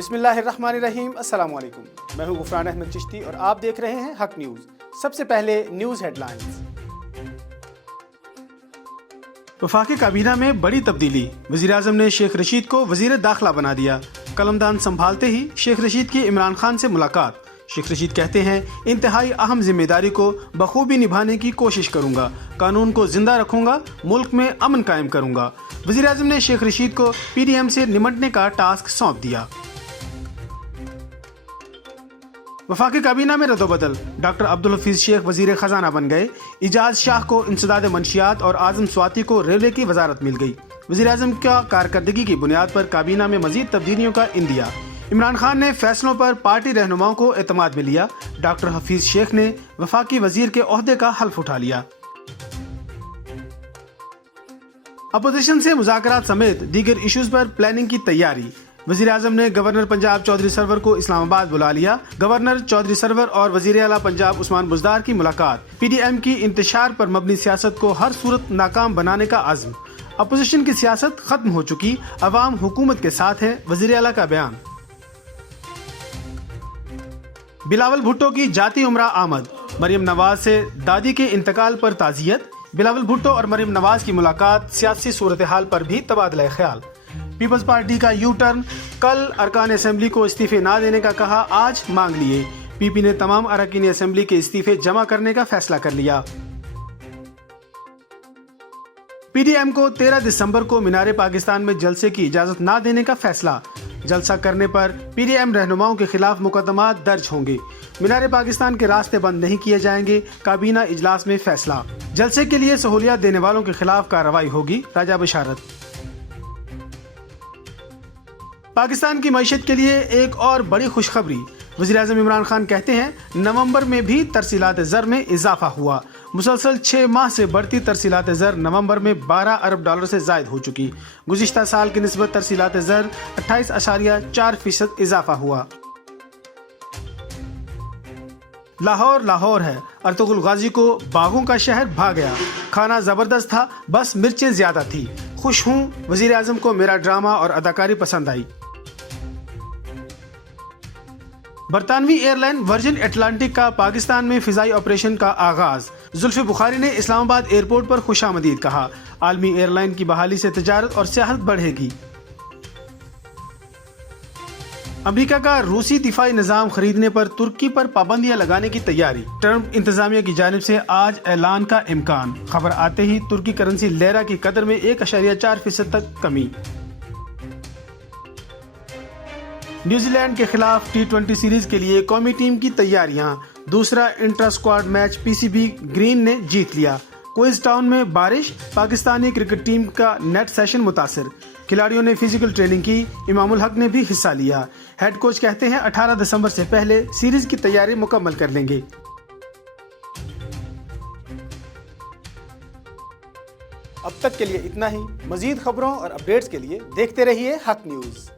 بسم اللہ الرحمن الرحیم، السلام علیکم۔ میں ہوں غفران احمد چشتی اور آپ دیکھ رہے ہیں حق نیوز۔ سب سے پہلے نیوز ہیڈ لائنز۔ وفاقی کابینہ میں بڑی تبدیلی، وزیراعظم نے شیخ رشید کو وزیر داخلہ بنا دیا۔ قلمدان سنبھالتے ہی شیخ رشید کی عمران خان سے ملاقات۔ شیخ رشید کہتے ہیں انتہائی اہم ذمہ داری کو بخوبی نبھانے کی کوشش کروں گا، قانون کو زندہ رکھوں گا، ملک میں امن قائم کروں گا۔ وزیراعظم نے شیخ رشید کو پی ڈی ایم سے نمٹنے کا ٹاسک سونپ دیا۔ وفاقی کابینہ میں رد و بدل، ڈاکٹر عبدالحفیظ شیخ وزیر خزانہ بن گئے۔ اعجاز شاہ کو انسداد منشیات اور اعظم سواتی کو ریلوے کی وزارت مل گئی۔ وزیراعظم کا کارکردگی کی بنیاد پر کابینہ میں مزید تبدیلیوں کا عندیہ۔ عمران خان نے فیصلوں پر پارٹی رہنماؤں کو اعتماد میں لیا۔ ڈاکٹر حفیظ شیخ نے وفاقی وزیر کے عہدے کا حلف اٹھا لیا۔ اپوزیشن سے مذاکرات سمیت دیگر ایشوز پر پلاننگ کی تیاری۔ وزیراعظم نے گورنر پنجاب چودھری سرور کو اسلام آباد بلا لیا۔ گورنر چودھری سرور اور وزیر اعلیٰ پنجاب عثمان بزدار کی ملاقات۔ پی ڈی ایم کی انتشار پر مبنی سیاست کو ہر صورت ناکام بنانے کا عزم۔ اپوزیشن کی سیاست ختم ہو چکی، عوام حکومت کے ساتھ ہیں، وزیر اعلیٰ کا بیان۔ بلاول بھٹو کی جاتی عمرہ آمد، مریم نواز سے دادی کے انتقال پر تعزیت۔ بلاول بھٹو اور مریم نواز کی ملاقات، سیاسی صورتحال پر بھی تبادلہ خیال۔ پیپلز پارٹی کا یو ٹرن، کل ارکان اسمبلی کو استعفے نہ دینے کا کہا، آج مانگ لیے۔ پی پی نے تمام اراکین اسمبلی کے استعفے جمع کرنے کا فیصلہ کر لیا۔ پی ڈی ایم کو 13 دسمبر کو مینار پاکستان میں جلسے کی اجازت نہ دینے کا فیصلہ۔ جلسہ کرنے پر پی ڈی ایم رہنماؤں کے خلاف مقدمات درج ہوں گے۔ مینار پاکستان کے راستے بند نہیں کیے جائیں گے، کابینہ اجلاس میں فیصلہ۔ جلسے کے لیے سہولیات دینے والوں کے خلاف کارروائی ہوگی، راجہ بشارت۔ پاکستان کی معیشت کے لیے ایک اور بڑی خوشخبری، وزیراعظم عمران خان کہتے ہیں نومبر میں بھی ترسیلات زر میں اضافہ ہوا۔ مسلسل 6 ماہ سے بڑھتی ترسیلات زر نومبر میں 12 ارب ڈالر سے زائد ہو چکی۔ گزشتہ سال کی نسبت ترسیلات زر 28.4% اضافہ ہوا۔ لاہور لاہور ہے، ارطغرل غازی کو باغوں کا شہر بھا گیا۔ کھانا زبردست تھا، بس مرچیں زیادہ تھی۔ خوش ہوں، وزیر اعظم کو میرا ڈرامہ اور اداکاری پسند آئی۔ برطانوی ایئر لائن ورجن اٹلانٹک کا پاکستان میں فضائی آپریشن کا آغاز۔ زلفی بخاری نے اسلام آباد ایئرپورٹ پر خوش آمدید کہا۔ عالمی ایئر لائن کی بحالی سے تجارت اور سیاحت بڑھے گی۔ امریکہ کا روسی دفاعی نظام خریدنے پر ترکی پر پابندیاں لگانے کی تیاری۔ ٹرمپ انتظامیہ کی جانب سے آج اعلان کا امکان۔ خبر آتے ہی ترکی کرنسی لیرا کی قدر میں 1.4% تک کمی۔ نیوزی لینڈ کے خلاف T20 سیریز کے لیے قومی ٹیم کی تیاریاں۔ دوسرا انٹرا اسکواڈ میچ پی سی بی گرین نے جیت لیا۔ کوئز ٹاؤن میں بارش، پاکستانی کرکٹ ٹیم کا نیٹ سیشن متاثر۔ کھلاڑیوں نے فزیکل ٹریننگ کی، امام الحق نے بھی حصہ لیا۔ ہیڈ کوچ کہتے ہیں 18 دسمبر سے پہلے سیریز کی تیاری مکمل کر لیں گے۔ اب تک کے لیے اتنا ہی۔ مزید خبروں اور اپڈیٹس کے لیے دیکھتے رہیے حق نیوز۔